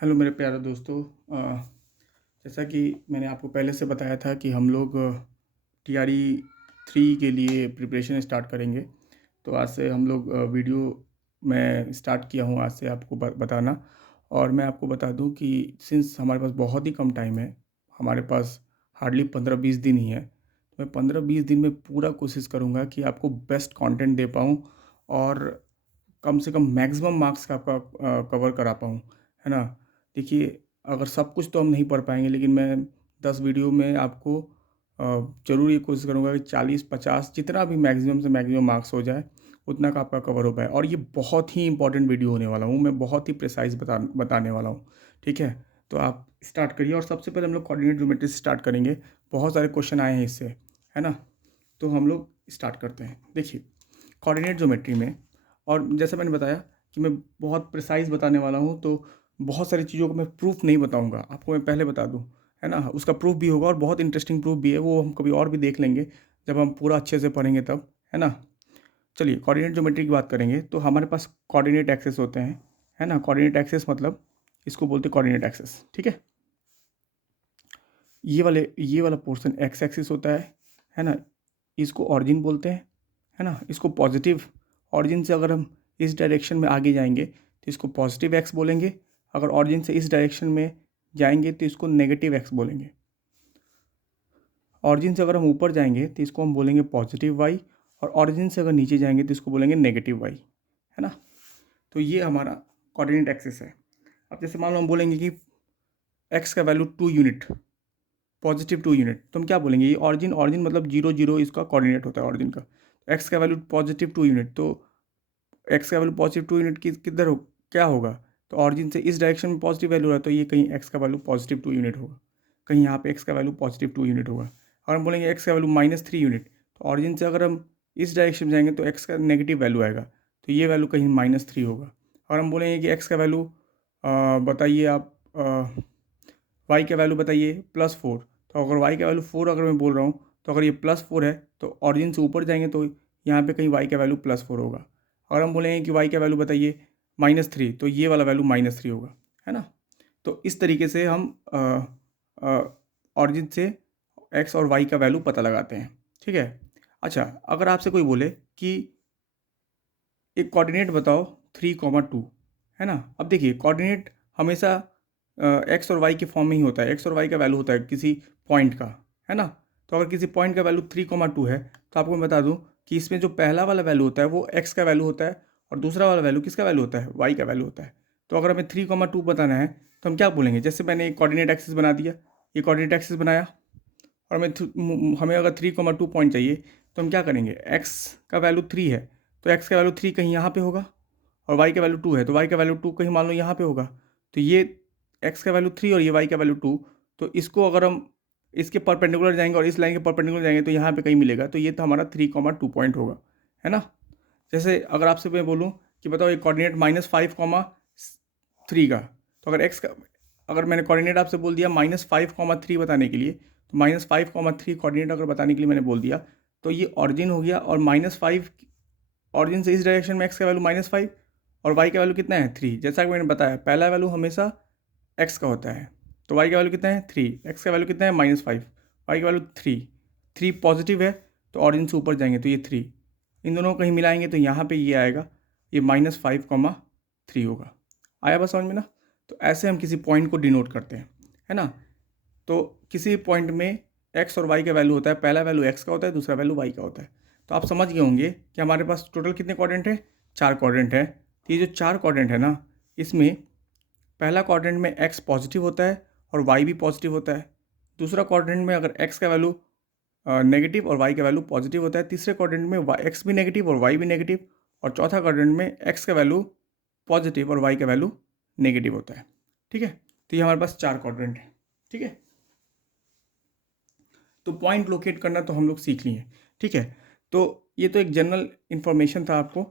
Hello मेरे प्यारे दोस्तों। जैसा कि मैंने आपको पहले से बताया था कि हम लोग टीआरई 3 के लिए प्रिपरेशन स्टार्ट करेंगे। तो आज से हम लोग वीडियो मैं स्टार्ट किया हूँ आज से आपको बताना। और मैं आपको बता दूँ कि सिंस हमारे पास बहुत ही कम टाइम है, हमारे पास हार्डली 15-20 दिन ही है। तो मैं 15-20 दिन में पूरा कोशिश करूँगा कि आपको बेस्ट कंटेंट दे पाऊँ और कम से कम मैक्सिमम मार्क्स का आपका कवर करा पाऊँ, है ना? देखिए, अगर सब कुछ तो हम नहीं पढ़ पाएँगे, लेकिन मैं 10 वीडियो में आपको ज़रूर ये कोशिश करूँगा कि 40-50 जितना भी मैक्सिमम से मैक्सिमम मार्क्स हो जाए, उतना का आपका कवर हो पाए। और ये बहुत ही इंपॉर्टेंट वीडियो होने वाला हूँ, मैं बहुत ही प्रिसाइज़ बताने वाला हूँ, ठीक है? तो आप स्टार्ट करिए और सबसे पहले हम लोग कोऑर्डिनेट ज्योमेट्री से स्टार्ट करेंगे। बहुत सारे क्वेश्चन आए हैं इससे, है ना? तो हम लोग स्टार्ट करते हैं। देखिए, कोऑर्डिनेट ज्योमेट्री में, और जैसा मैंने बताया कि मैं बहुत प्रिसाइज़ बताने वाला हूँ, तो बहुत सारी चीज़ों को मैं प्रूफ़ नहीं बताऊँगा, आपको मैं पहले बता दूँ, है ना? उसका प्रूफ़ भी होगा और बहुत इंटरेस्टिंग प्रूफ़ भी है, वो हम कभी और भी देख लेंगे, जब हम पूरा अच्छे से पढ़ेंगे तब, है ना? चलिए, कोऑर्डिनेट ज्योमेट्री की बात करेंगे, तो हमारे पास कोऑर्डिनेट एक्सिस होते हैं, है ना? कोऑर्डिनेट एक्सिस मतलब इसको बोलते हैं कोऑर्डिनेट एक्सिस, ठीक है? ये वाला पोर्शन एक्स एक्सिस होता है ना? इसको ऑरिजिन बोलते हैं, है ना? इसको पॉजिटिव ऑरिजिन से अगर हम इस डायरेक्शन में आगे जाएंगे तो इसको पॉजिटिव एक्स बोलेंगे। अगर ऑरिजिन से इस डायरेक्शन में जाएंगे तो इसको नेगेटिव एक्स बोलेंगे। ऑरिजिन से अगर हम ऊपर जाएंगे तो इसको हम बोलेंगे पॉजिटिव वाई, और ऑरिजिन से अगर नीचे जाएंगे तो इसको बोलेंगे नेगेटिव वाई, है ना? तो ये हमारा कोऑर्डिनेट एक्सिस है। अब जैसे मान लो हम बोलेंगे कि एक्स का वैल्यू 2 यूनिट, पॉजिटिव 2 यूनिट, तो हम क्या बोलेंगे? ये ऑरिजिन ऑरिजिन मतलब 0 0 इसका कोऑर्डिनेट होता है ऑरिजिन का। एक्स का वैल्यू पॉजिटिव 2 यूनिट, तो एक्स का वैल्यू पॉजिटिव 2 यूनिट की किधर हो, क्या होगा? तो ऑरिजिन से इस डायरेक्शन में पॉजिटिव वैल्यू रहा, तो ये कहीं एक्स का वैल्यू पॉजिटिव 2 यूनिट होगा, कहीं यहाँ पे एक्स का वैल्यू पॉजिटिव 2 यूनिट होगा। अगर हम बोलेंगे एक्स का वैल्यू -3 यूनिट, तो ऑरिजिन से अगर हम इस डायरेक्शन में जाएंगे तो एक्स का नेगेटिव वैल्यू आएगा, तो ये वैल्यू कहीं -3 होगा। और हम बोलेंगे कि एक्स का वैल्यू बताइए आप, वाई का वैल्यू बताइए +4, तो अगर वाई का वैल्यू 4 अगर मैं बोल रहा हूँ, तो अगर ये +4 है तो ऑरिजिन से ऊपर जाएंगे तो यहाँ पे कहीं वाई का वैल्यू +4 होगा। अगर हम बोलेंगे कि वाई का वैल्यू बताइए -3, तो ये वाला वैल्यू -3 होगा, है ना? तो इस तरीके से हम ऑरिजिन से एक्स और वाई का वैल्यू पता लगाते हैं, ठीक है? अच्छा, अगर आपसे कोई बोले कि एक कोऑर्डिनेट बताओ 3, 2, है ना? अब देखिए, कोऑर्डिनेट हमेशा एक्स और वाई के फॉर्म में ही होता है। एक्स और वाई का वैल्यू होता है किसी पॉइंट का, है ना? तो अगर किसी पॉइंट का वैल्यू 3, 2 है, तो आपको मैं बता दूं कि इसमें जो पहला वाला वैल्यू होता है वो एक्स का वैल्यू होता है, और दूसरा वाला वैल्यू किसका वैल्यू होता है? वाई का वैल्यू होता है। तो अगर हमें 3, 2 बताना है, तो हम क्या बोलेंगे? जैसे मैंने एक कोऑर्डिनेट एक्सिस बना दिया, ये कोऑर्डिनेट एक्सिस बनाया, और हमें अगर 3, 2 पॉइंट चाहिए, तो हम क्या करेंगे? एक्स का वैल्यू 3 है, तो एक्स का वैल्यू 3 कहीं यहाँ पे होगा, और वाई का वैल्यू 2 है, तो वाई का वैल्यू 2 कहीं मान लो यहाँ पे होगा। तो ये एक्स का वैल्यू 3 और ये वाई का वैल्यू 2, तो इसको अगर हम इसके परपेंडिकुलर जाएंगे और इस लाइन के परपेंडिकुलर जाएंगे तो यहाँ पे कहीं मिलेगा, तो ये तो हमारा 3, 2 पॉइंट होगा, है ना? जैसे अगर आपसे मैं बोलूँ कि बताओ एक कोऑर्डिनेट -5, 3 का, तो अगर मैंने कोऑर्डिनेट आपसे बोल दिया -5, 3 बताने के लिए, तो -5, 3 कोऑर्डिनेट अगर बताने के लिए मैंने बोल दिया, तो ये ऑरिजिन हो गया, और -5 ऑरिजिन से इस डायरेक्शन में एक्स का वैल्यू -5 और वाई का वैल्यू कितना है? 3। जैसा कि मैंने बताया, पहला वैल्यू हमेशा एक्स का होता है, तो वाई का वैल्यू कितना है? 3। एक्स का वैल्यू कितना है? -5। वाई का वैल्यू 3 पॉजिटिव है, तो ऑरिजिन से ऊपर जाएंगे तो ये 3, इन दोनों को कहीं मिलाएंगे तो यहाँ पे ये आएगा, ये -5, 3 होगा। आया बस समझ में ना? तो ऐसे हम किसी पॉइंट को डिनोट करते हैं, है ना? तो किसी पॉइंट में एक्स और वाई का वैल्यू होता है, पहला वैल्यू एक्स का होता है, दूसरा वैल्यू वाई का होता है। तो आप समझ गए होंगे कि हमारे पास टोटल कितने क्वाड्रेंट है? 4 क्वाड्रेंट है। तो ये जो 4 क्वाड्रेंट है ना, इसमें पहला क्वाड्रेंट में एक्स पॉजिटिव होता है और वाई भी पॉजिटिव होता है। दूसरा क्वाड्रेंट में अगर एक्स का वैल्यू नेगेटिव और वाई का वैल्यू पॉजिटिव होता है। तीसरे क्वाड्रेंट में एक्स भी नेगेटिव और वाई भी नेगेटिव, और चौथा क्वाड्रेंट में एक्स का वैल्यू पॉजिटिव और वाई का वैल्यू नेगेटिव होता है, ठीक है? तो ये हमारे पास 4 क्वाड्रेंट है, ठीक है? तो पॉइंट लोकेट करना तो हम लोग सीख लिए, ठीक है? तो ये तो एक जनरल इन्फॉर्मेशन था आपको।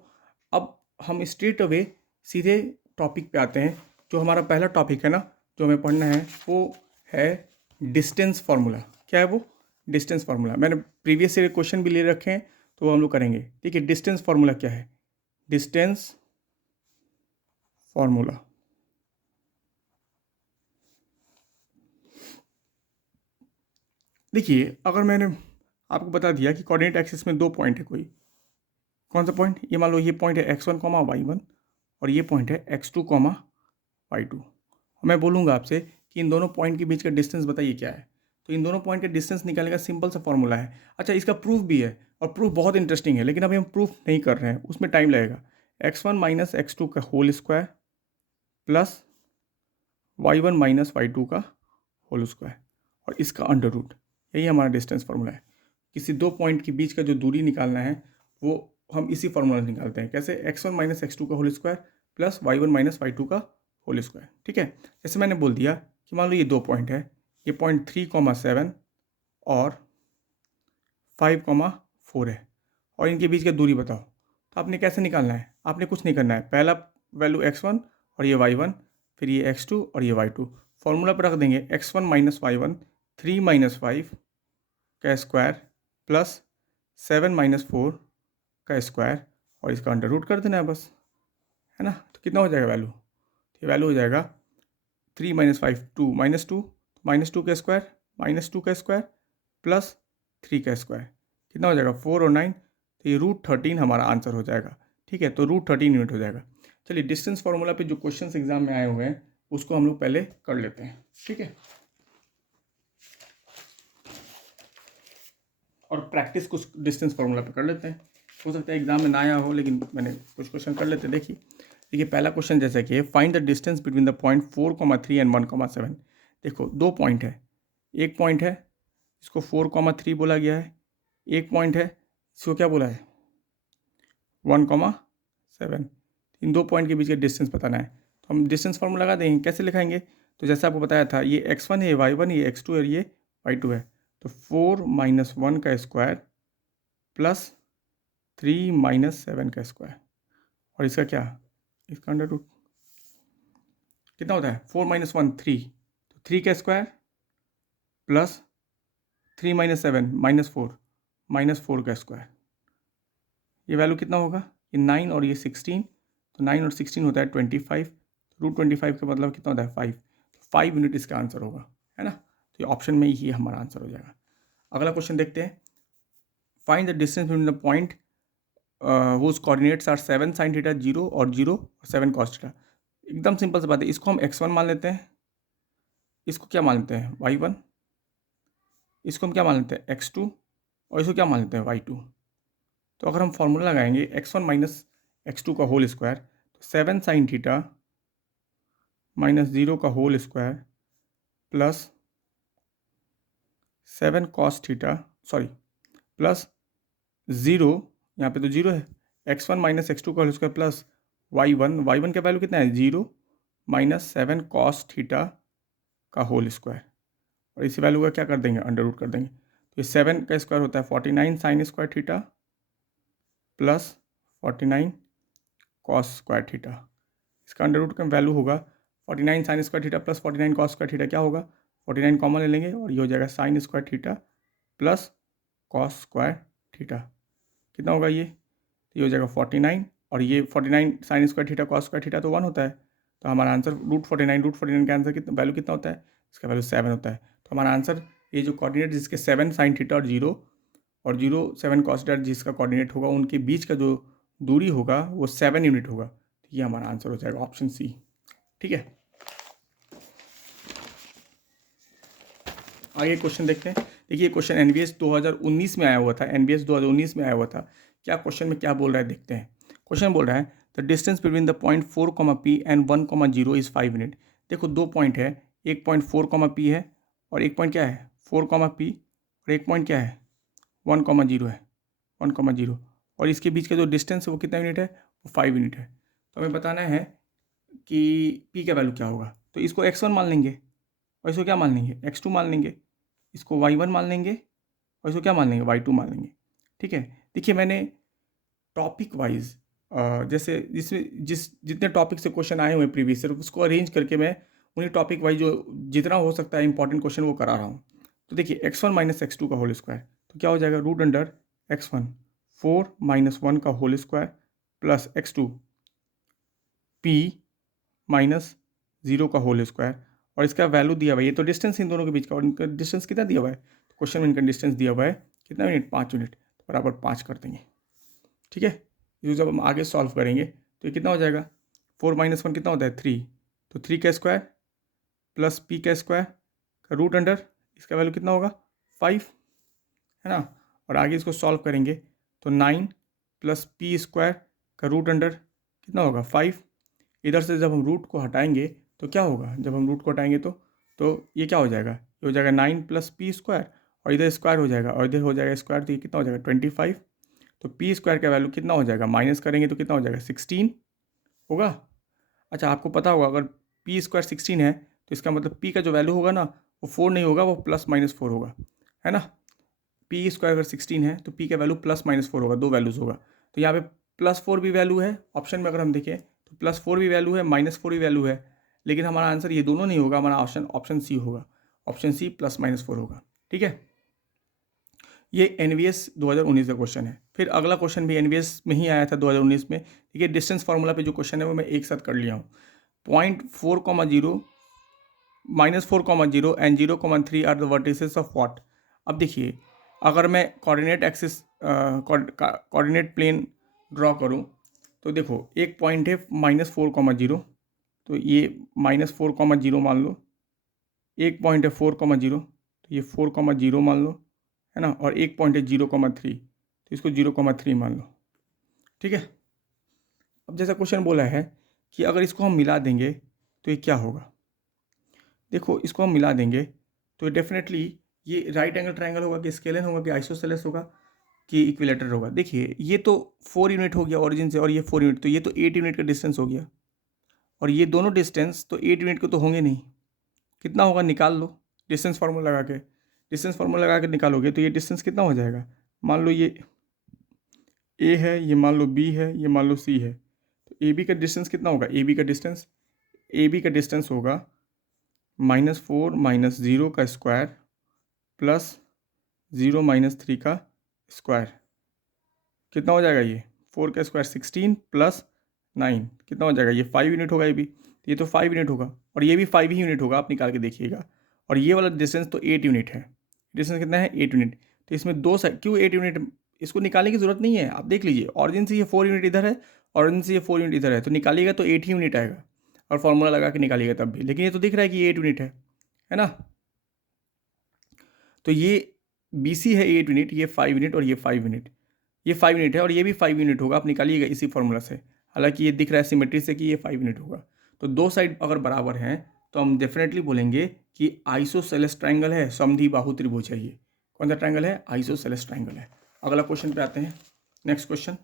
अब हम स्ट्रेट अवे सीधे टॉपिक पे आते हैं। जो हमारा पहला टॉपिक है ना, जो हमें पढ़ना है, वो है डिस्टेंस फार्मूला। क्या है वो? Distance formula. मैंने प्रीवियस से क्वेश्चन भी ले रखे हैं, तो वो हम लोग करेंगे, ठीक है? डिस्टेंस फार्मूला क्या है? डिस्टेंस फार्मूला, देखिए, अगर मैंने आपको बता दिया कि कोऑर्डिनेट एक्सिस में 2 पॉइंट है कोई, कौन सा पॉइंट? ये मान लो ये पॉइंट है x1, y1 और ये पॉइंट है x2, y2। मैं बोलूँगा आपसे कि इन दोनों पॉइंट के बीच का डिस्टेंस बताइए क्या है? तो इन दोनों पॉइंट का डिस्टेंस निकालने का सिंपल सा फॉर्मूला है। अच्छा, इसका प्रूफ भी है और प्रूफ बहुत इंटरेस्टिंग है, लेकिन अभी हम प्रूफ नहीं कर रहे हैं, उसमें टाइम लगेगा। x1 माइनस x2 का whole square plus y1 minus y2 का होल स्क्वायर और इसका अंडर रूट, यही हमारा डिस्टेंस फार्मूला है। किसी दो पॉइंट के बीच का जो दूरी निकालना है वो हम इसी फार्मूला से निकालते हैं। कैसे? x1 माइनस x2 का whole square plus y1 minus y2 का होल स्क्वायर। ठीक है, जैसे मैंने बोल दिया कि मान लो ये 2 पॉइंट है, ये पॉइंट 3,7 और 5,4 है और इनके बीच का दूरी बताओ। तो आपने कैसे निकालना है? आपने कुछ नहीं करना है, पहला वैल्यू x1 और ये y1, फिर ये x2 और ये y2, फॉर्मूला पर रख देंगे। x1 माइनस y1 3 माइनस 5 का स्क्वायर प्लस 7 माइनस 4 का स्क्वायर और इसका अंडर रूट कर देना है बस, है ना। तो कितना हो जाएगा वैल्यू? ये वैल्यू हो जाएगा 3 माइनस 5 2 माइनस टू का स्क्वायर माइनस 2 का स्क्वायर प्लस 3 का स्क्वायर, कितना हो जाएगा 4 और 9, तो ये √13 हमारा आंसर हो जाएगा। ठीक है, तो √13 यूनिट हो जाएगा। चलिए, डिस्टेंस फार्मूला पे जो क्वेश्चंस एग्जाम में आए हुए हैं उसको हम लोग पहले कर लेते हैं। ठीक है, और प्रैक्टिस कुछ डिस्टेंस फार्मूला पे कर लेते हैं। हो सकता है एग्जाम में ना आया हो, लेकिन मैंने कुछ क्वेश्चन कर लेते हैं। देखिए पहला क्वेश्चन जैसा कि find the distance between the point 4,3 and 1,7। देखो दो पॉइंट है, एक पॉइंट है इसको 4,3 बोला गया है, एक पॉइंट है इसको क्या बोला है 1,7। इन दो पॉइंट के बीच का डिस्टेंस बताना है, तो हम डिस्टेंस फार्मूला लगा देंगे। कैसे लिखाएंगे? तो जैसे आपको बताया था, ये x1 है, ये y1, ये x2 है, ये y2 है। तो 4 माइनस 1 का स्क्वायर प्लस 3 माइनस 7 का स्क्वायर और इसका क्या, इसका अंडर रूट। कितना होता है 4 माइनस 1 3, तो 3 का स्क्वायर प्लस 3 माइनस 7 माइनस 4 का स्क्वायर। ये वैल्यू कितना होगा? ये 9 और ये 16, तो 9 और 16 होता है 25, √25 का मतलब कितना होता है 5, तो 5 यूनिट इसका आंसर होगा, है ना। तो ये ऑप्शन में ही हमारा आंसर हो जाएगा। अगला क्वेश्चन देखते हैं। Find the distance between the point whose coordinates are 7 sin theta 0 और 0 और 7 cos थीटा। एकदम सिंपल सी बात है, इसको हम x1 मान लेते हैं, इसको क्या मान लेते हैं y1, इसको हम क्या मान लेते हैं x2 और इसको क्या मान लेते हैं y2। तो अगर हम फॉर्मूला लगाएंगे x1 माइनस x2 का होल स्क्वायर, तो 7 साइन थीटा माइनस 0 का whole square plus 7 cos theta, sorry plus 0, यहाँ पे तो 0 है, x1 माइनस x2 का होल स्क्वायर प्लस y1 का वैल्यू कितना है 0 माइनस 7 कॉस थीटा का होल स्क्वायर और इसी वैल्यू का क्या कर देंगे अंडर रूट कर देंगे। तो ये 7 का स्क्वायर होता है 49 sine square theta plus 49 cos square theta, इसका अंडर रूट का वैल्यू होगा 49 sine square theta plus 49 cos square theta, क्या होगा 49 कॉमन ले लेंगे और ये हो जाएगा sine square theta plus cos square theta. कितना होगा ये हो जाएगा 49 और ये 49 sine square theta cos square theta तो 1 होता है, तो हमारा आंसर √49 का आंसर कितना वैल्यू कितना होता है, इसका वैल्यू 7 होता है। तो हमारा आंसर ये जो कोऑर्डिनेट जिसके 7 साइन थीटा और 0 7 कॉस थीटा जिसका कोऑर्डिनेट होगा उनके बीच का जो दूरी होगा वो 7 यूनिट होगा। तो ये हमारा आंसर हो जाएगा ऑप्शन सी। ठीक है, आगे क्वेश्चन देखते हैं। देखिए क्वेश्चन NBS 2019 में आया हुआ था, NBS 2019 में आया हुआ था। क्या क्वेश्चन में क्या बोल रहा है देखते हैं। क्वेश्चन बोल रहा है the distance between the point 4, P and 1, 0 is 5 unit. देखो दो पॉइंट है, एक पॉइंट 4, P है और एक पॉइंट क्या है 4, P और एक पॉइंट क्या है 1, 0 है 1, 0 और इसके बीच का जो डिस्टेंस है वो कितना यूनिट है, वो 5 यूनिट है। तो हमें बताना है कि P का वैल्यू क्या होगा। तो इसको x1 मान लेंगे और इसको क्या मान लेंगे x2 मान लेंगे, इसको y1 मान लेंगे और इसको क्या मान लेंगे y2 मान लेंगे। ठीक है, देखिए मैंने टॉपिक वाइज जैसे जिसमें जितने टॉपिक से क्वेश्चन आए हुए हैं प्रीवियस ईयर उसको अरेंज करके मैं उन्हीं टॉपिक वाइज जो जितना हो सकता है इंपॉर्टेंट क्वेश्चन वो करा रहा हूँ। तो देखिए x1 माइनस x2 का होल स्क्वायर, तो क्या हो जाएगा √x1 4 माइनस 1 का whole square plus x2 p minus 0 का होल स्क्वायर और इसका वैल्यू दिया हुआ है। ये तो डिस्टेंस इन दोनों के बीच का और इनका डिस्टेंस कितना दिया हुआ है, तो क्वेश्चन में इनका डिस्टेंस दिया हुआ है कितना यूनिट, 5 यूनिट, तो बराबर 5 कर देंगे। ठीक है, ये जब हम आगे सॉल्व करेंगे तो ये कितना हो जाएगा, 4 - 1 कितना होता है 3, तो 3 का स्क्वायर प्लस पी का स्क्वायर का रूट अंडर, इसका वैल्यू कितना होगा 5, है ना। और आगे इसको सॉल्व करेंगे तो 9 प्लस पी स्क्वायर का रूट अंडर कितना होगा 5। इधर से जब हम रूट को हटाएंगे तो क्या होगा, जब हम रूट को हटाएंगे तो ये क्या हो जाएगा, ये हो जाएगा 9 प्लस पी स्क्वायर, और इधर स्क्वायर हो जाएगा और इधर हो जाएगा स्क्वायर, तो ये कितना हो जाएगा 25। तो पी स्क्वायर का वैल्यू कितना हो जाएगा, माइनस करेंगे तो कितना हो जाएगा 16 होगा। अच्छा, आपको पता होगा अगर पी स्क्वायर 16 है तो इसका मतलब पी का जो वैल्यू होगा ना वो 4 नहीं होगा, वो +-4 होगा, है ना। पी स्क्वायर अगर 16 है तो पी का वैल्यू +-4 होगा, 2 वैल्यूज़ होगा। तो यहाँ पे +4 भी वैल्यू है, ऑप्शन में अगर हम देखें तो +4 भी वैल्यू है, -4 भी वैल्यू है, लेकिन हमारा आंसर ये दोनों नहीं होगा, हमारा ऑप्शन सी होगा, ऑप्शन सी +-4 होगा। ठीक है, ये एनवीएस 2019 का क्वेश्चन है। फिर अगला क्वेश्चन भी एनवीएस में ही आया था 2019 में। ठीक है, डिस्टेंस फार्मूला पे जो क्वेश्चन है वो मैं एक साथ कर लिया हूँ। 0.4,0 -4,0 and 0,3 are the vertices of what. अब देखिए, अगर मैं coordinate axis coordinate plane draw करूँ तो देखो एक पॉइंट है -4,0, तो ये -4,0 मान लो, एक पॉइंट है 4,0, तो ये 4,0 मान लो, है ना, और एक पॉइंट है 0,3, तो इसको 0,3 मान लो। ठीक है, अब जैसा क्वेश्चन बोला है कि अगर इसको हम मिला देंगे तो ये क्या होगा, देखो इसको हम मिला देंगे तो डेफिनेटली ये राइट एंगल ट्रायंगल होगा कि स्केलन होगा कि आइसोसेलेस होगा कि इक्विलेटरल होगा। देखिए ये तो 4 यूनिट हो गया ओरिजिन से और ये 4 यूनिट, तो ये तो 8 यूनिट का डिस्टेंस हो गया, और ये दोनों डिस्टेंस तो 8 यूनिट के तो होंगे नहीं, कितना होगा निकाल लो, डिस्टेंस फार्मूला लगा के, डिस्टेंस फार्मूला लगा के निकालोगे तो ये डिस्टेंस कितना हो जाएगा, मान लो ये ए है, ये मान लो बी है, ये मान लो सी है, तो ए बी का डिस्टेंस कितना होगा, ए बी का डिस्टेंस होगा -4 - 0 का स्क्वायर प्लस 0 - 3 का स्क्वायर, कितना हो जाएगा ये 4 का स्क्वायर 16 प्लस 9 कितना हो जाएगा, ये 5 यूनिट होगा, ये तो 5 यूनिट होगा, और ये भी 5 ही यूनिट होगा, आप निकाल के देखिएगा। और ये वाला डिस्टेंस तो 8 यूनिट है, डिस्टेंस कितना है 8 यूनिट, तो इसमें दो साइड क्यों 8 यूनिट, इसको निकालने की ज़रूरत नहीं है, आप देख लीजिए ऑरिजिन से ये 4 यूनिट इधर है, ऑरिजिन से ये 4 यूनिट इधर है, तो निकालिएगा तो 8 ही यूनिट आएगा, और फॉर्मूला लगा के निकालिएगा तब भी, लेकिन ये तो दिख रहा है कि ये 8 यूनिट है ना। तो ये बी सी है 8 यूनिट, ये 5 यूनिट और ये 5 यूनिट, ये 5 यूनिट है और ये भी 5 यूनिट होगा, आप निकालिएगा इसी फॉर्मूला से, हालांकि ये दिख रहा है सिमेट्री से कि ये 5 यूनिट होगा। तो दो साइड अगर बराबर हैं तो हम डेफिनेटली बोलेंगे कि आइसोसेलेस ट्रायंगल है, समद्विबाहु त्रिभुज है। ये कौन सा ट्रायंगल है, आइसोसेलेस ट्रायंगल है। अगला क्वेश्चन पे आते हैं, नेक्स्ट क्वेश्चन,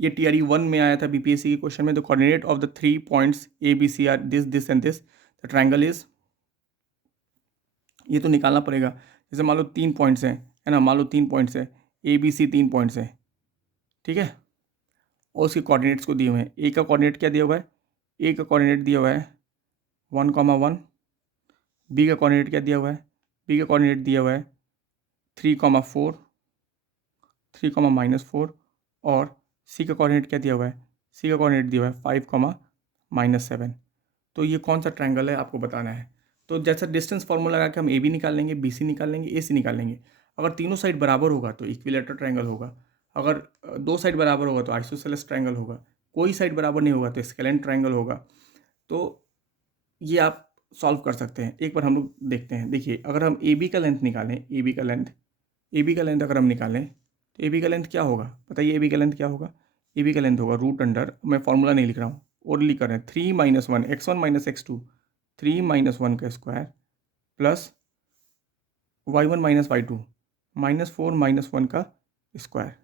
ये टीआरई 1 में आया था बीपीएससी के क्वेश्चन में। The coordinate of the 3 points A B C are this this and this, the triangle is, ये तो निकालना पड़ेगा। जैसे मान लो 3 पॉइंट्स हैं, है ना, मान लो 3 पॉइंट्स हैं, ए बी सी 3 पॉइंट्स हैं, ठीक है, और उसके कोऑर्डिनेट्स को दिए हुए हैं। ए का कोऑर्डिनेट क्या दिया हुआ है, ए का कोऑर्डिनेट दिया हुआ है 1,1, बी का कोऑर्डिनेट क्या दिया हुआ है, बी का कोऑर्डिनेट दिया हुआ है 3,4, 3,-4, और सी का कोऑर्डिनेट क्या दिया हुआ है, सी का कोऑर्डिनेट दिया हुआ है 5,-7। तो ये कौन सा ट्रायंगल है आपको बताना है। तो जैसा डिस्टेंस फार्मूला लगा के हम ए बी निकाल लेंगे, बी सी निकाल लेंगे, ए सी निकाल लेंगे। अगर तीनों साइड बराबर होगा तो इक्विलेटरल ट्रायंगल होगा, अगर दो साइड बराबर होगा तो आइसोसेलेस ट्रायंगल होगा, कोई साइड बराबर नहीं होगा तो स्केलेन ट्रायंगल होगा। तो ये आप सॉल्व कर सकते हैं, एक बार हम लोग देखते हैं। देखिए अगर हम ए बी का लेंथ निकालें, ए बी का लेंथ अगर हम निकालें तो ए बी का लेंथ क्या होगा, बताइए ए बी का लेंथ क्या होगा, ए बी का लेंथ होगा रूट अंडर, मैं फॉर्मूला नहीं लिख रहा हूँ, ओरली कर रहे हैं, 3 - 1 x1 - x2, 3 - 1 का स्क्वायर प्लस y1 - y2 -4 - 1 का स्क्वायर,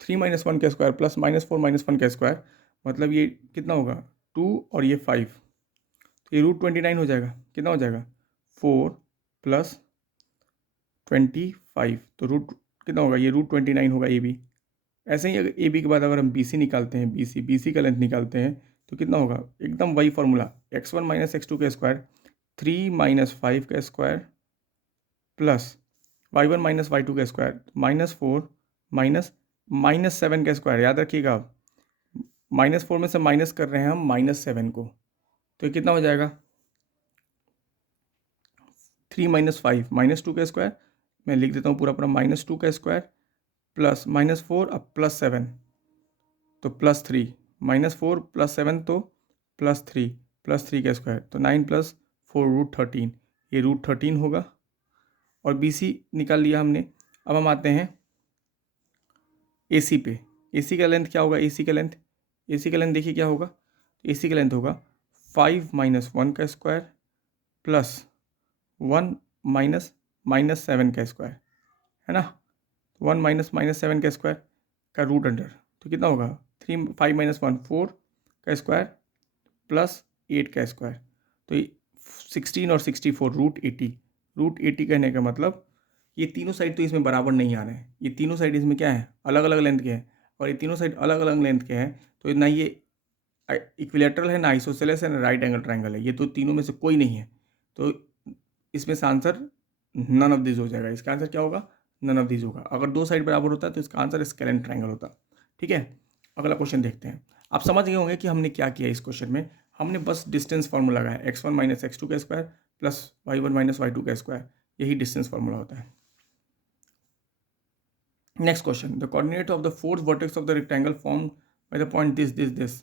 3 - 1 का स्क्वायर प्लस -4 - 1 का स्क्वायर, मतलब ये कितना होगा 2 और ये 5, तो ये √29 हो जाएगा, कितना हो जाएगा 4 + 25, तो रूट कितना होगा, ये √29 होगा ए बी। ऐसे ही अगर ए बी के बाद अगर हम बी सी निकालते हैं, बी सी का लेंथ निकालते हैं तो कितना होगा, एकदम वही फॉर्मूला, x1 - x2 का स्क्वायर, 3 - 5 का स्क्वायर प्लस y1 - y2 का स्क्वायर, -4 -7 का स्क्वायर, याद रखिएगा आप -4 में से माइनस कर रहे हैं हम -7 को, तो कितना हो जाएगा 3 माइनस 5 -2 का स्क्वायर, मैं लिख देता हूँ पूरा पूरा -2 का स्क्वायर प्लस -4 अब +7 तो +3 -4 +7 तो +3 का स्क्वायर तो 9 + 4 √13, ये √13 होगा और BC निकाल लिया हमने। अब हम आते हैं AC पे। AC का लेंथ क्या होगा? AC का लेंथ देखिए क्या होगा? AC का लेंथ होगा 5 - 1 का स्क्वायर प्लस 1 - -7 का स्क्वायर, है ना। 1 - -7 का स्क्वायर का रूट अंडर तो कितना होगा? 5 - 1 4 का स्क्वायर प्लस 8 का स्क्वायर तो 16 और 64 √80 कहने का मतलब ये तीनों साइड तो इसमें बराबर नहीं आ रहे हैं, ये तीनों साइड इसमें क्या है? अलग अलग लेंथ के हैं और ये तीनों साइड अलग अलग लेंथ के हैं तो ना ये इक्विलेटरल है, ना आइसोसेलेस है, ना राइट एंगल ट्रायंगल है, ये तो तीनों में से कोई नहीं है। तो इसमें से आंसर नन ऑफ दिस हो जाएगा। इसका आंसर क्या होगा? नन ऑफ दिस होगा। अगर दो साइड बराबर होता है तो इसका आंसर स्केलेन ट्रायंगल होता। ठीक है, अगला क्वेश्चन देखते हैं। आप समझ गए होंगे कि हमने क्या किया इस क्वेश्चन में। हमने बस डिस्टेंस फार्मूला लगाया, x1 - x2 का स्क्वायर प्लस y1 - y2 का स्क्वायर, यही डिस्टेंस फार्मूला होता है। Next question, the coordinate of the fourth vertex of the rectangle form by the point this.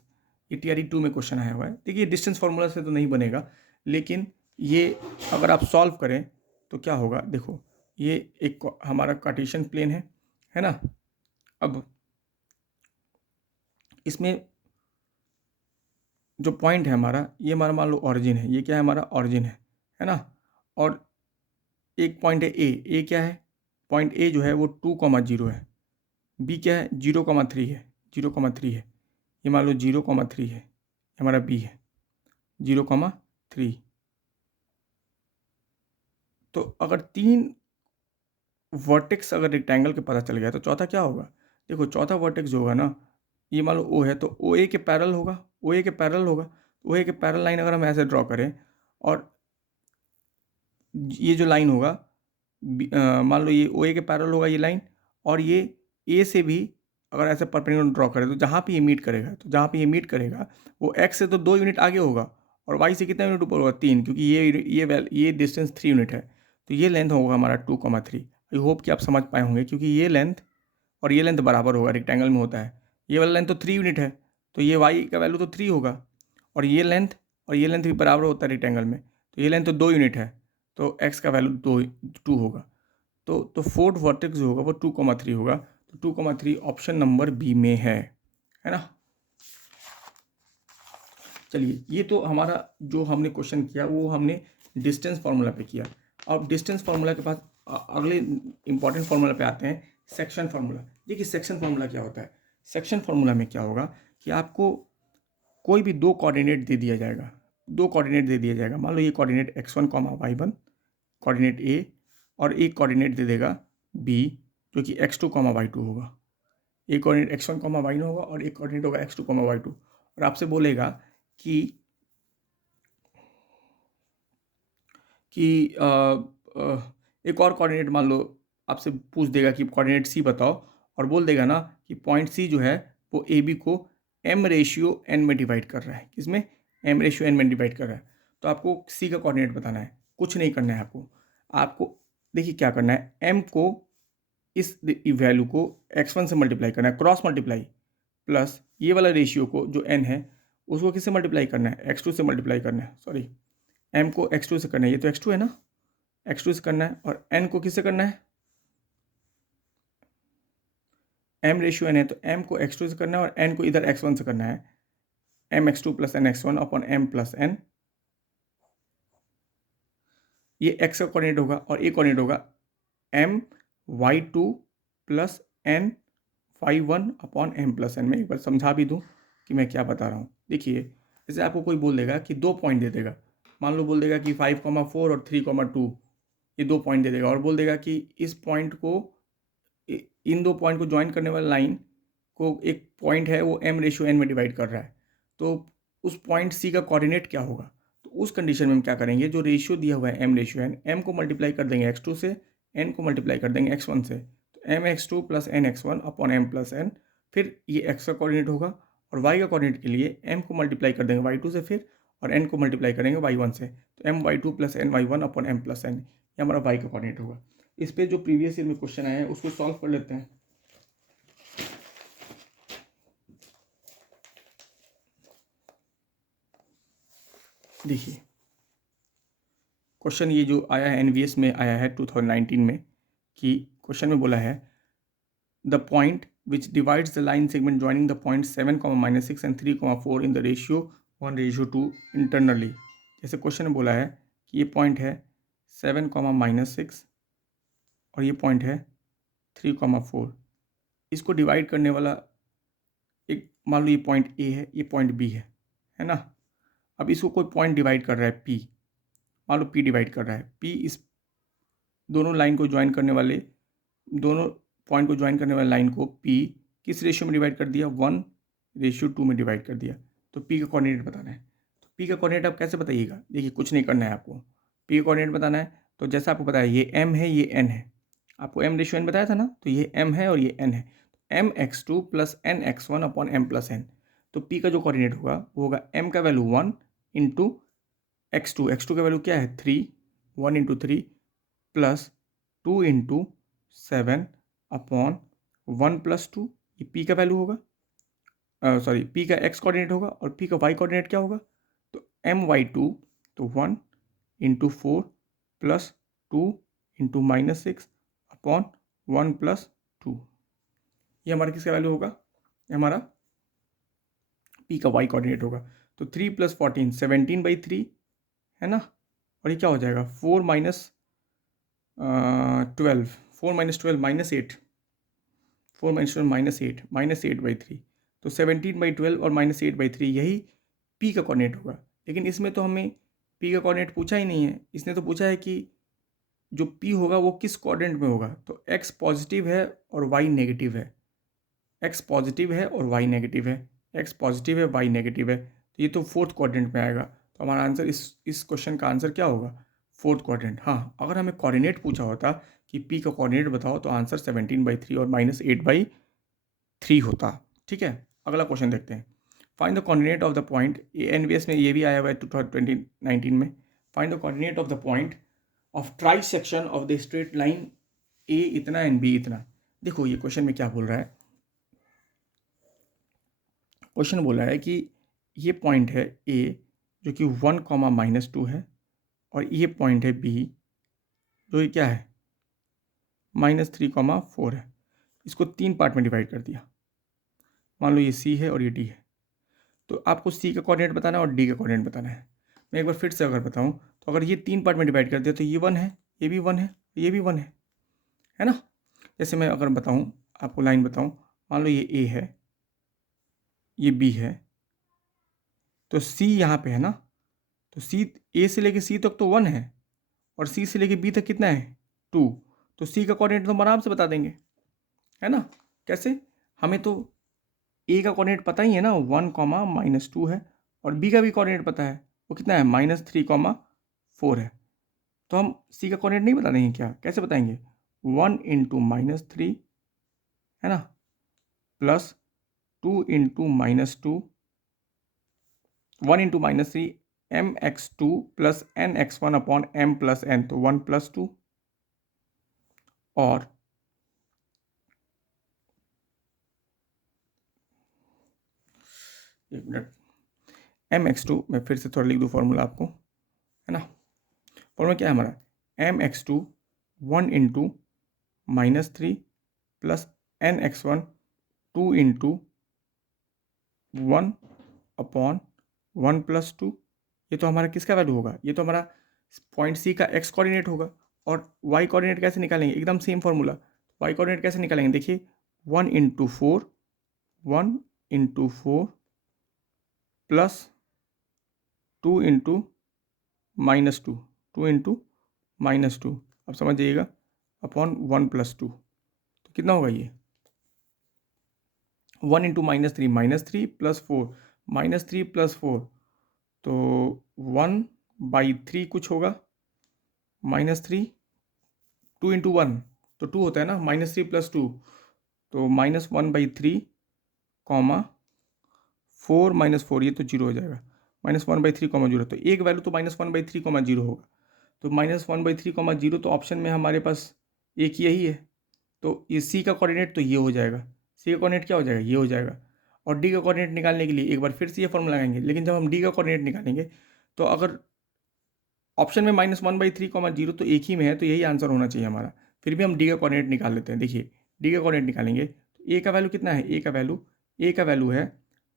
ये TRE 2 में क्वेश्चन आया हुआ है। देखिए डिस्टेंस फार्मूला से तो नहीं बनेगा, लेकिन ये अगर आप सॉल्व करें तो क्या होगा? देखो ये एक हमारा कार्टेशियन प्लेन है ना। अब इसमें जो पॉइंट है हमारा, ये हमारा मान लो ऑरिजिन है, ये क्या है? हमारा ऑरिजिन है ना। और एक पॉइंट है ए क्या है? पॉइंट ए जो है वो 2,0 है। बी क्या है? 0,3 है, 0,3 है। ये मान लो 0,3 है, हमारा बी है 0,3। तो अगर 3 वर्टेक्स अगर रेक्टेंगल के पता चल गया तो चौथा क्या होगा? देखो चौथा वर्टेक्स जो होगा ना, ये मान लो ओ है तो ओ ए के पैरेलल होगा, ओ ए के पैरेलल लाइन अगर हम ऐसे ड्रॉ करें और ये जो लाइन होगा मान लो ये ओ ए के पैरेलल होगा ये लाइन, और ये ए से भी अगर ऐसे परपेंडिकुलर ड्रॉ करें तो जहाँ पे ये मीट करेगा वो एक्स से तो 2 यूनिट आगे होगा और वाई से कितना यूनिट ऊपर होगा? 3, क्योंकि ये डिस्टेंस 3 यूनिट है। तो ये लेंथ होगा हमारा 2,3। आई होप कि आप समझ पाए होंगे, क्योंकि ये लेंथ और ये लेंथ बराबर होगा, रेक्टेंगल में होता है। ये वाला लेंथ तो 3 यूनिट है तो ये वाई का वैल्यू तो 3 होगा, और ये लेंथ भी बराबर होता है रेक्टेंगल में, तो ये लेंथ तो 2 यूनिट है तो एक्स का वैल्यू 2 होगा। तो फोर्थ वर्टेक्स जो होगा वो 2,3 होगा। तो 2,3 ऑप्शन नंबर बी में है ना। चलिए, ये तो हमारा जो हमने क्वेश्चन किया वो हमने डिस्टेंस फार्मूला पे किया। अब डिस्टेंस फार्मूला के बाद अगले इंपॉर्टेंट फार्मूला पे आते हैं, सेक्शन फार्मूला। देखिए सेक्शन फार्मूला क्या होता है? सेक्शन फार्मूला में क्या होगा कि आपको कोई भी दो कोऑर्डिनेट दे दिया जाएगा। मान लो ये कोऑर्डिनेट x1, y1 कोऑर्डिनेट ए, और एक कोऑर्डिनेट दे देगा b जो कि x2, y2 होगा। एक कोऑर्डिनेट x1, y1 होगा और एक कोऑर्डिनेट होगा x2, y2। और आपसे बोलेगा कि एक और कोऑर्डिनेट मान लो आपसे पूछ देगा कि कोऑर्डिनेट सी बताओ, और बोल देगा ना कि पॉइंट सी जो है वो ए बी को m/n में डिवाइड कर रहा है। किसमें? m/n में डिवाइड कर रहा है। तो आपको सी का कोऑर्डिनेट बताना है, कुछ नहीं करना है आपको देखिए क्या करना है, m को इस वैल्यू को x1 से मल्टीप्लाई करना है, क्रॉस मल्टीप्लाई, प्लस ये वाला रेशियो को जो n है उसको किससे मल्टीप्लाई करना है? x2 से मल्टीप्लाई करना है। सॉरी, m को x2 से करना है, ये तो x2 है ना, x2 से करना है, और n को किससे करना है? m/n है तो m को x2 से करना है और n को इधर x1 से करना है। mx2 + nx1 upon m + n, ये x का कोऑर्डिनेट होगा, और एक कोऑर्डिनेट होगा my2 + ny1 upon m + n। मैं एक बार समझा भी दूं कि मैं क्या बता रहा हूँ। देखिए जैसे आपको कोई बोल देगा कि 2 पॉइंट दे देगा, मान लो बोल देगा कि 5,4 और 3,2, ये 2 पॉइंट दे देगा, और बोल देगा कि इस पॉइंट को इन 2 पॉइंट को ज्वाइन करने वाला लाइन को एक पॉइंट है वो m/n में डिवाइड कर रहा है, तो उस पॉइंट सी का कोऑर्डिनेट क्या होगा? तो उस कंडीशन में हम क्या करेंगे, जो रेशियो दिया हुआ है m/n, m को मल्टीप्लाई कर देंगे x2 से, n को मल्टीप्लाई कर देंगे x1 से, तो mx2 + nx1 upon m + n, फिर ये x का कोऑर्डिनेट होगा, और y का कोऑर्डिनेट के लिए m को मल्टीप्लाई कर देंगे y2 से फिर, और n को मल्टीप्लाई करेंगे y1 से, तो my2 + ny1 upon m + n। ये हमारा y का कोऑर्डिनेट होगा। इस पे जो प्रीवियस ईयर में क्वेश्चन आया है उसको सॉल्व कर लेते हैं। देखिए क्वेश्चन ये जो आया है एनवीएस में आया है 2019 में, कि क्वेश्चन में बोला है the point which divides the line segment joining the point 7,-6 and 3,4 in the ratio 1:2 internally. जैसे क्वेश्चन में बोला है कि ये पॉइंट है 7,-6 और ये पॉइंट है 3,4। इसको डिवाइड करने वाला एक, मान लो ये पॉइंट ए है, ये पॉइंट बी है ना। अब इसको कोई पॉइंट डिवाइड कर रहा है पी, मान लो पी डिवाइड कर रहा है। पी इस दोनों लाइन को ज्वाइन करने वाले, दोनों पॉइंट को ज्वाइन करने वाले लाइन को पी किस रेशियो में डिवाइड कर दिया, 1:2 में डिवाइड कर दिया। तो पी का कोऑर्डिनेट बताना है। तो पी का कोऑर्डिनेट आप कैसे बताइएगा, देखिए कुछ नहीं करना है आपको, पी का कोऑर्डिनेट बताना है। तो जैसा आपको पता है ये m है, ये n है, आपको m/n बताया था ना, तो ये m है और ये n है। mx2 + nx1 upon m+n। तो पी का जो कोऑर्डिनेट होगा वो होगा m का वैल्यू 1 इंटू x2, x2 का वैल्यू क्या है 3, 1 इंटू 3 प्लस 2 इंटू 7 अपॉन 1 + 2, ये पी का वैल्यू होगा, सॉरी पी का x कोऑर्डिनेट होगा और पी का y कोऑर्डिनेट क्या होगा, तो my2, तो 1 इंटू 4 प्लस 2 इंटू -6 अपॉन 1 + 2, ये हमारा किसका वैल्यू होगा, ये हमारा पी का y कोऑर्डिनेट होगा। तो 3 + 14 17/3 है ना, और ये क्या हो जाएगा 4 - 12, 4 - 12 -8, 4 - 12 -8/3, तो 17/12 और -8/3 यही पी का कोऑर्डिनेट होगा। लेकिन इसमें तो हमें पी का कोऑर्डिनेट पूछा ही नहीं है, इसने तो पूछा है कि जो पी होगा वो किस कोऑर्डिनेट में होगा। तो एक्स पॉजिटिव है और वाई नेगेटिव है, एक्स पॉजिटिव है और वाई नेगेटिव है, एक्स पॉजिटिव है वाई नेगेटिव है, तो ये तो फोर्थ क्वाड्रेंट में आएगा। तो हमारा आंसर इस क्वेश्चन का आंसर क्या होगा, फोर्थ क्वाड्रेंट। हाँ, अगर हमें कोऑर्डिनेट पूछा होता कि पी का कोऑर्डिनेट बताओ तो आंसर 17/3 और -8/3 होता। ठीक है, अगला क्वेश्चन देखते हैं। Find the coordinate of the point, NVS में ये भी आया हुआ है 2019 में। Find the coordinate of the point of trisection of the straight line A इतना एंड बी इतना। देखो ये क्वेश्चन में क्या बोल रहा है, क्वेश्चन बोला है कि ये पॉइंट है ए जो कि 1, -2 है, और ये पॉइंट है बी जो ये क्या है -3, 4 है। इसको 3 पार्ट में डिवाइड कर दिया, मान लो ये सी है और ये डी है। तो आपको सी का कोऑर्डिनेट बताना है और डी का कोऑर्डिनेट बताना है। मैं एक बार फिर से अगर बताऊं तो अगर ये 3 पार्ट में डिवाइड कर दिया तो ये 1 है, ये भी 1 है, ये भी 1 है ना। जैसे मैं अगर बताऊं, आपको लाइन बताऊं, मान लो ये ए है, ये बी है, तो सी यहाँ पे है ना, तो सी ए से लेके सी तक तो 1 है और सी से लेके बी तक कितना है 2। तो सी का कोऑर्डिनेट तो हम आराम से बता देंगे, है ना। कैसे, हमें तो ए का कोऑर्डिनेट पता ही है ना, 1, -2 है, और बी का भी कोऑर्डिनेट पता है, वो कितना है -3, 4 है। तो हम सी का कोऑर्डिनेट नहीं बता देंगे क्या, कैसे बताएंगे, 1 इंटू -3 है ना, plus 2 into -2, 1 into -3 mx2 plus nx1 upon m+n, तो 1 + 2, और एक मिनट, mx2 मैं फिर से थोड़ा लिख दूँ फॉर्मूला आपको, है ना। फॉर्मूला क्या है हमारा, mx2 1 into -3 plus nx1 2 into 1 upon 1 + 2। ये तो हमारा किसका वैल्यू होगा, ये तो हमारा पॉइंट सी का एक्स कोऑर्डिनेट होगा। और वाई कोऑर्डिनेट कैसे निकालेंगे, एकदम सेम फॉर्मूला। वाई कोऑर्डिनेट कैसे निकालेंगे, देखिए 1 into 4, 1 into 4 plus 2 into -2, 2 into -2, अब समझ जाइएगा, अपॉन 1 + 2, तो कितना होगा ये 1 इंटू -3 प्लस 4, -3 + 4, तो 1/3 कुछ होगा, -3, 2 इंटू 1 तो 2 होता है ना, -3 + 2, तो -1/3, 4 - 4, ये तो 0 हो जाएगा, -1/3, 0, तो एक वैल्यू तो -1/3, 0 होगा। तो -1/3, 0 तो ऑप्शन में हमारे पास एक यही है। तो ये सी का कोऑर्डिनेट तो ये हो जाएगा, सी का कोऑर्डिनेट क्या हो जाएगा, ये हो जाएगा। और डी का कोऑर्डिनेट निकालने के लिए एक बार फिर से ये फॉर्मूला लगाएंगे, लेकिन जब हम डी का कोऑर्डिनेट निकालेंगे तो अगर ऑप्शन में -1/3, 0 तो एक ही में है, तो यही आंसर होना चाहिए हमारा। फिर भी हम डी का कोऑर्डिनेट निकाल लेते हैं। देखिए डी का कोऑर्डिनेट निकालेंगे तो ए का वैल्यू कितना है, ए का वैल्यू है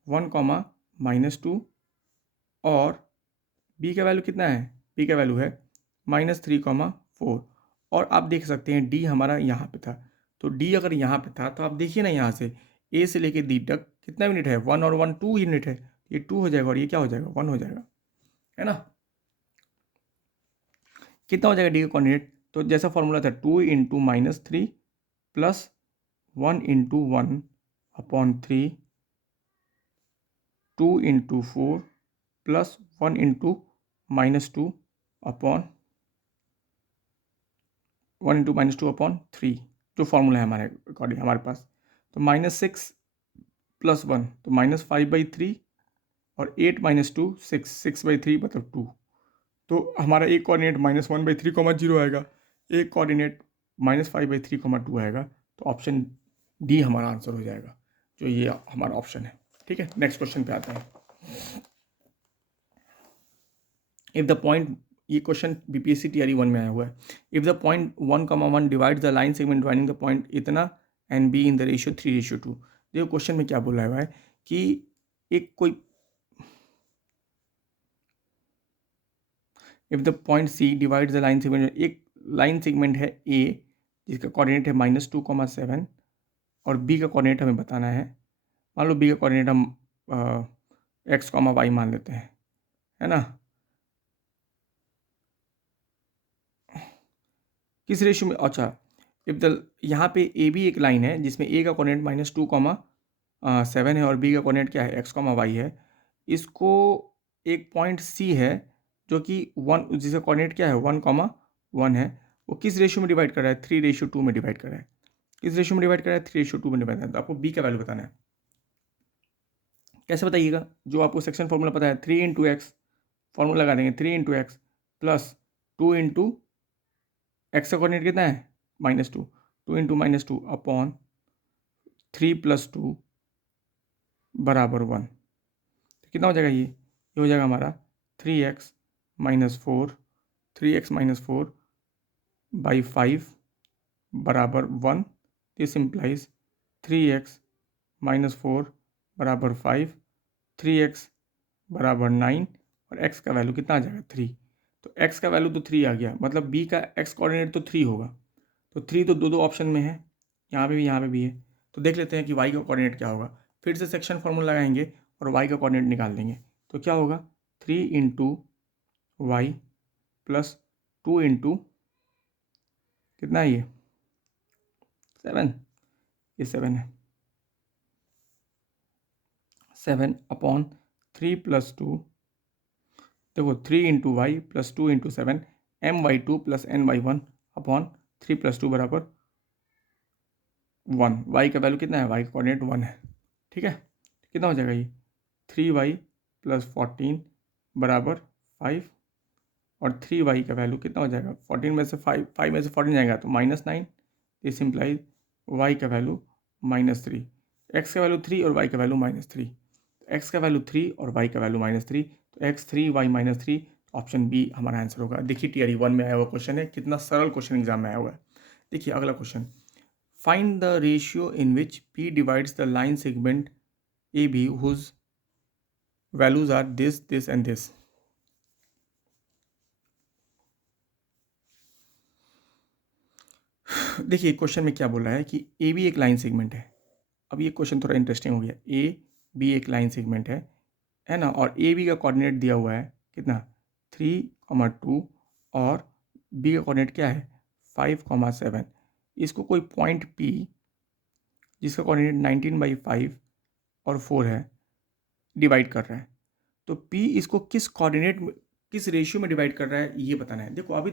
1, और बी का वैल्यू कितना है, बी का वैल्यू है -3, 4। और आप देख सकते हैं डी हमारा यहाँ पे था, तो डी अगर यहाँ पे था तो आप देखिए ना, यहाँ से ए से लेके डी तक कितना यूनिट है, 1 और 1 2 यूनिट है, ये 2 हो जाएगा और ये क्या हो जाएगा, 1 हो जाएगा, है ना। कितना हो जाएगा डी का कोऑर्डिनेट, तो जैसा फॉर्मूला था 2 × -3 प्लस 1 × 1/3 2 × 4 प्लस 1 × -2 अपॉन 1 × -2/3 जो फॉर्मूला है हमारे अकॉर्डिंग हमारे पास। तो -6 + 1 तो -5/3 और 8 - 2 6 6/3 मतलब 2। तो हमारा एक कोऑर्डिनेट -1/3, 0 आएगा, एक कोऑर्डिनेट -5/3, 2 आएगा। तो ऑप्शन डी हमारा आंसर हो जाएगा, जो ये हमारा ऑप्शन है। ठीक है, नेक्स्ट क्वेश्चन पे आते हैं। इफ द पॉइंट, ये क्वेश्चन बीपीएससी टीआरई 1 में आया हुआ है। If the point 1, 1 divide the line segment dividing the point इतना and B in the ratio 3:2। देखो क्वेश्चन में क्या बोला हुआ है कि एक कोई, if the point C divide the line segment, एक लाइन सेगमेंट है ए जिसका कोऑर्डिनेट है -2, 7 और बी का कोऑर्डिनेट हमें बताना है। मान लो बी का कोऑर्डिनेट हम x, y मान लेते हैं, है ना। किस रेशियो में, अच्छा इफ द, यहाँ पे ए भी एक लाइन है जिसमें ए का कोऑर्डिनेट -2, 7 है और बी का कोऑर्डिनेट क्या है, x, y है। इसको एक पॉइंट सी है जो कि 1, जिसका कोऑर्डिनेट क्या है 1, 1 है, वो किस रेशियो में डिवाइड कर रहा है, 3:2 में डिवाइड कर रहा है। किस रेशियो में डिवाइड कर रहा है, 3:2 में डिवाइड कर रहा है। तो आपको बी का वैल्यू बताना है। कैसे बताइएगा, जो आपको सेक्शन फॉर्मूला पता है 3 × x, फॉर्मूला लगा देंगे 3 × x प्लस 2 × x का कोऑर्डिनेट कितना है -2, 2 × -2 अपॉन 3 + 2 बराबर 1। तो कितना हो जाएगा, ये हो जाएगा हमारा 3x - 4, 3x - 4 बाई 5 बराबर 1। दिस इम्प्लाइज 3x - 4 बराबर 5, 3x बराबर 9 और x का वैल्यू कितना आ जाएगा 3। तो x का वैल्यू तो 3 आ गया, मतलब b का x कोऑर्डिनेट तो 3 होगा। तो 3 तो दो ऑप्शन में है, यहाँ पे भी यहाँ पे भी है। तो देख लेते हैं कि y का कोऑर्डिनेट क्या होगा। फिर से सेक्शन फॉर्मूला लगाएंगे और y का कोऑर्डिनेट निकाल देंगे। तो क्या होगा 3 × y प्लस 2 × कितना है ये 7, ये 7 है, 7 अपॉन 3 + 2, देखो 3 × y plus 2 × 7 my2 plus ny1 upon 3 + 2 बराबर 1। y का वैल्यू कितना है, y का कोऑर्डिनेट 1 है। ठीक है, कितना हो जाएगा ये 3y प्लस 14 बराबर 5 और 3y का वैल्यू कितना हो जाएगा, 14 में से 5 में से 14 जाएगा तो -9। दिस इम्प्लाइज y का वैल्यू -3, x का वैल्यू 3 और y का वैल्यू -3। x का वैल्यू 3 और y का वैल्यू -3, तो x 3 y -3, ऑप्शन बी हमारा आंसर होगा। देखिए टीआरई 1 में आया हुआ क्वेश्चन है, कितना सरल क्वेश्चन एग्जाम में आया हुआ है। देखिए अगला question, find the ratio in which p divides the line segment A B whose values are this this and this. देखिए क्वेश्चन में क्या बोल रहा है कि ए बी एक लाइन सेगमेंट है। अब ये क्वेश्चन थोड़ा इंटरेस्टिंग हो गया, ए बी एक लाइन सेगमेंट है ना, और ए बी का कोऑर्डिनेट दिया हुआ है कितना 3, 2 और बी का कोऑर्डिनेट क्या है 5, 7। इसको कोई पॉइंट पी जिसका कोऑर्डिनेट 19/5 और 4 है डिवाइड कर रहा है। तो पी इसको किस कोऑर्डिनेट में, किस रेशियो में डिवाइड कर रहा है, ये बताना है। देखो अभी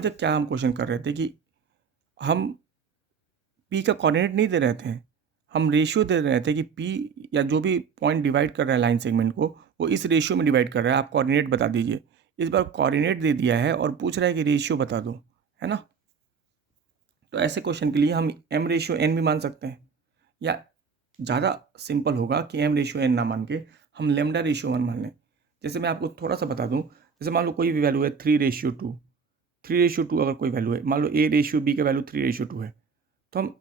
तक क्या हम क्वेश्चन कर रहे थे कि हम पी का कोऑर्डिनेट नहीं दे रहे थे, हम रेशियो दे रहे थे कि पी या जो भी पॉइंट डिवाइड कर रहा है लाइन सेगमेंट को, वो इस रेशियो में डिवाइड कर रहा है, आप कोऑर्डिनेट बता दीजिए। इस बार कोऑर्डिनेट दे दिया है और पूछ रहा है कि रेशियो बता दो, है ना। तो ऐसे क्वेश्चन के लिए हम m रेशियो n भी मान सकते हैं, या ज़्यादा सिंपल होगा कि m रेशियो n ना मान के हम लेमडा रेशियो 1 मान लें। जैसे मैं आपको थोड़ा सा बता दूं, जैसे मान लो कोई भी वैल्यू है 3:2, 3:2 अगर कोई वैल्यू है, मान लो a रेशियो b का वैल्यू 3:2 है, तो हम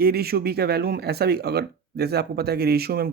a रेशियो b का वैल्यू हम ऐसा भी, अगर जैसे आपको पता है कि रेशियो में हम